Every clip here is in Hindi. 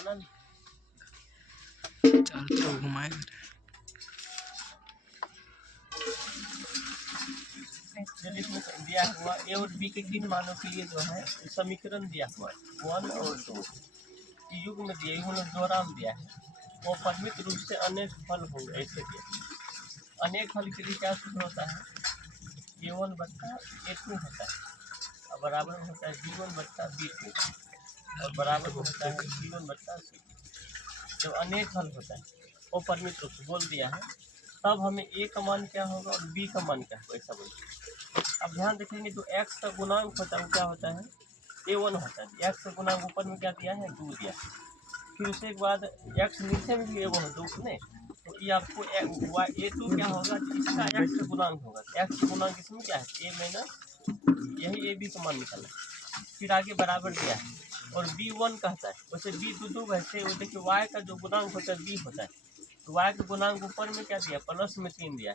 घुमाना घुमाए जब इसमें दिया हुआ ए और बी के किन मानों के लिए जो है समीकरण दिया हुआ है 1 और 2 युग में दिया इन्होंने दोहरा में दिया है वो परिमित रूप से अनेक फल होंगे ऐसे दिया। अनेक फल के लिए क्या सूत्र होता है a1 बट्टा a2 होता है और बराबर में होता है b1 बट्टा b2 और बराबर में होता है c1 बट्टा c2। जब अनेक फल होता है वो परिमित रूप से बोल दिया है तब हमें a का मान क्या होगा और b का मान क्या होगा ऐसा बोलते। अब ध्यान देखेंगे जो x का गुणांक होता है वो क्या होता है a1 होता है। x का गुणांक ऊपर में क्या दिया है 2 दिया। फिर उसके बाद x नीचे में भी a1 है उसने तो ये आपको a2 क्या होगा इसका x का गुणांक होगा। x का गुणांक इसमें क्या है a माइनस यही ab का मान निकाला। फिर आगे बराबर दिया है और b1 कहता है वैसे b दो वैसे वो देखिए y का जो गुणांक होता है b होता है तो y के गुणांक ऊपर में क्या दिया प्लस में 3 दिया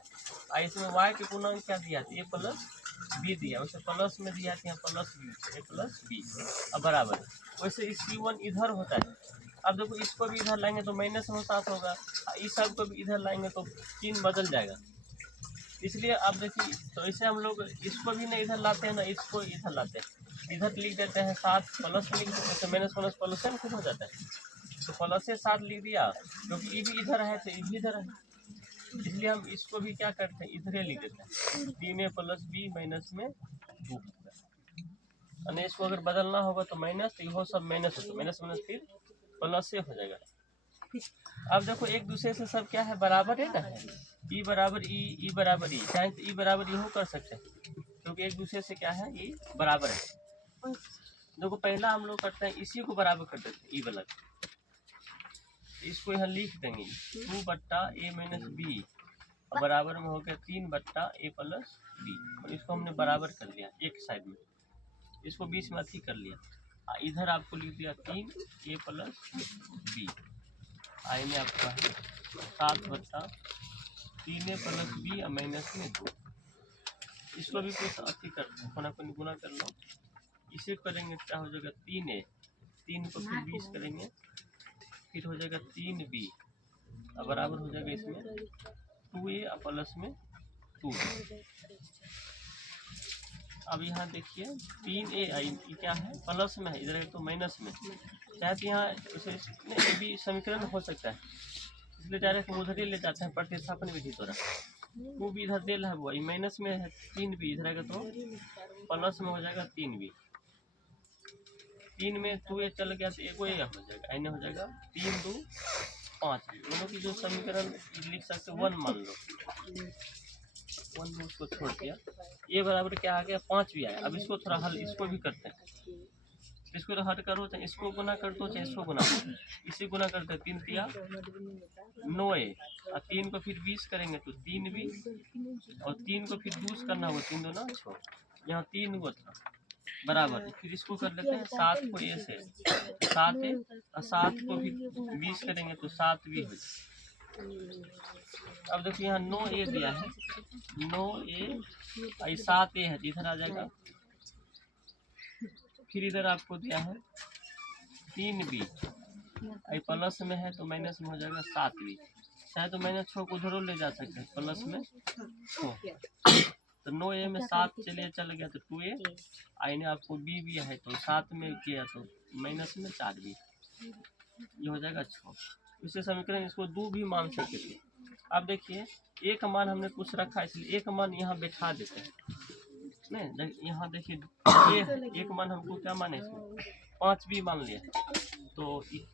है। इसमें y के गुणांक क्या दिया a प्लस b दिया वैसे प्लस में दिया यहाँ plus b a plus b अब बराबर वैसे इस c1 इधर होता है। अब देखो इसको भी इधर लाएंगे तो माइनस में 7 होगा इस सब को भी इधर लाएंगे तो 3 बदल जाएगा। इसलिए आप देखिए तो ऐसे हम लोग इसको भी ना इधर लाते हैं ना इसको इधर लाते हैं इधर लिख देते हैं 7 प्लस लिख देते हैं माइनस प्लस प्लस में खुद हो जाता है तो प्लस से 7 लिख दिया क्योंकि ये भी इधर है तो ये भी इधर है इसलिए हम इसको भी क्या करते हैं इधर लिख देते हैं 3a प्लस b माइनस में 2 होगा। इसको अगर बदलना होगा तो माइनस तो ये सब माइनस होता है माइनस माइनस फिर प्लस से हो जाएगा। अब देखो एक दूसरे से सब क्या है बराबर है ना ई बराबर ई बराबर ई चाहे तो ई बराबर ई हो कर सकते हैं क्योंकि एक दूसरे से क्या है ई बराबर है। देखो पहला हम लोग करते हैं इसी को बराबर कर देते हैं ई वाला इसको यहाँ लिख देंगे 2 बट्टा ए माइनस बी और बराबर में हो गया 3 बट्टा ए प्लस बी और इसको हमने बराबर कर लिया एक साइड में इसको बीच में अथी कर लिया इधर आपको लिख दिया 3 ए प्लस बी आई में आपका है 7 बट्टा 3a प्लस बी और माइनस में 2 इसको भी कुछ अथी कर कोना कोनी गुना कर लो इसे करेंगे क्या हो जाएगा 3a 3 को फिर 20 करेंगे फिर हो जाएगा 3b और बराबर हो जाएगा इसमें 2a और प्लस में 2। अब यहाँ देखिए 3a आई क्या है प्लस में है इधर तो माइनस में चाहे तो यहाँ ये भी समीकरण हो सकता है इसलिए डायरेक्ट हम उधर ही ले जाते हैं प्रतिस्थापन विधि द्वारा 2 भी इधर दे रहा है वो माइनस में है 3b इधर आएगा तो प्लस में हो जाएगा 3b 3 में 2a चल गया तो एक हो जाएगा आइने हो जाएगा 3 2 5 दोनों की जो समीकरण लिख सकते 1 मान लो 1 में उसको छोड़ दिया ये बराबर क्या आ गया 5 भी आया। अब इसको थोड़ा हल इसको भी करते हैं इसको तो हल करो चाहे इसको गुना कर दो चाहे इसको गुना कर इसी गुना करते हैं 3 तिया 9a और 3 को फिर 20 करेंगे तो 3b और 3 को फिर 20 करना होगा 3 2 6 यहाँ 3 गो था बराबर फिर इसको कर लेते हैं 7 को a से 7a और 7 को फिर 20 करेंगे तो 7 भी हो जाए। अब देखिए यहाँ 9a दिया है 9a 7a है इधर आ जाएगा फिर इधर आपको दिया है 3b आई प्लस में है तो माइनस में हो जाएगा 7b चाहे तो माइनस 6 को उधर ले जा सकते हैं प्लस में 6 तो 9a में 7 चलिए चल गया तो 2a आई ने आपको b भी है तो 7 में किया तो माइनस में 4b ये हो जाएगा 6। इसे समीकरण इसको 2 भी मान सकते थे। अब देखिए a का मान हमने कुछ रखा है इसलिए a का मान यहाँ बैठा देते हैं नहीं यहाँ देखिए एक मान हमको क्या माने इसमें 5 भी मान लिया तो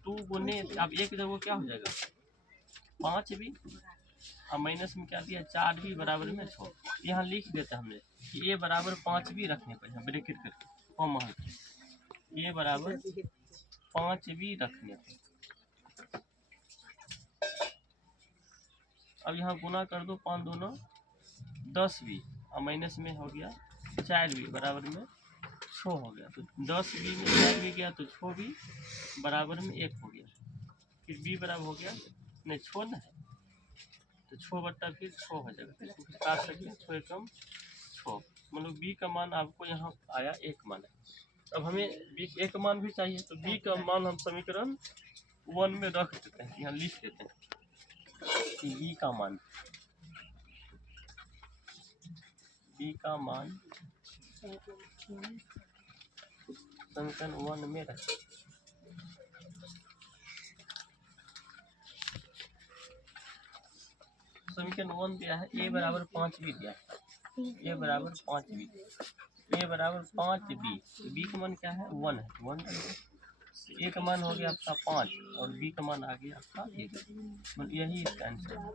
2 गुने अब एक जगह क्या हो जाएगा 5 भी और माइनस में क्या दिया 4 भी बराबर में 6 यहाँ लिख देते हमने कि ये बराबर 5 भी रखने पर यहाँ ब्रैकेट करके कॉमा ये बराबर 5 भी रखने पर। अब यहाँ गुना कर दो 5 2 10 भी और माइनस में हो गया 4 भी बराबर में 6 हो गया तो 10 भी में 4 भी गया तो 6 भी बराबर में 1 हो गया फिर b बराबर हो गया नहीं 6 ना है तो 6 बट्टा फिर 6 हो जाएगा इसको फिर काट सकते हैं 6 कम 6 मतलब b का मान आपको यहाँ आया 1 मान है। अब हमें b 1 मान भी चाहिए तो b का मान हम समीकरण वन में रख देते हैं, यहाँ लिख देते हैं कि बी का मान समीकरण 1 में रख। समीकरण 1 दिया है, ए बराबर 5 भी दिया है, ए बराबर 5 भी, ए बराबर 5 बी, बी का मान क्या है 1 है, 1 ए का मान हो गया आपका 5 और बी का मान आ गया आपका 1, यही इसका आंसर है।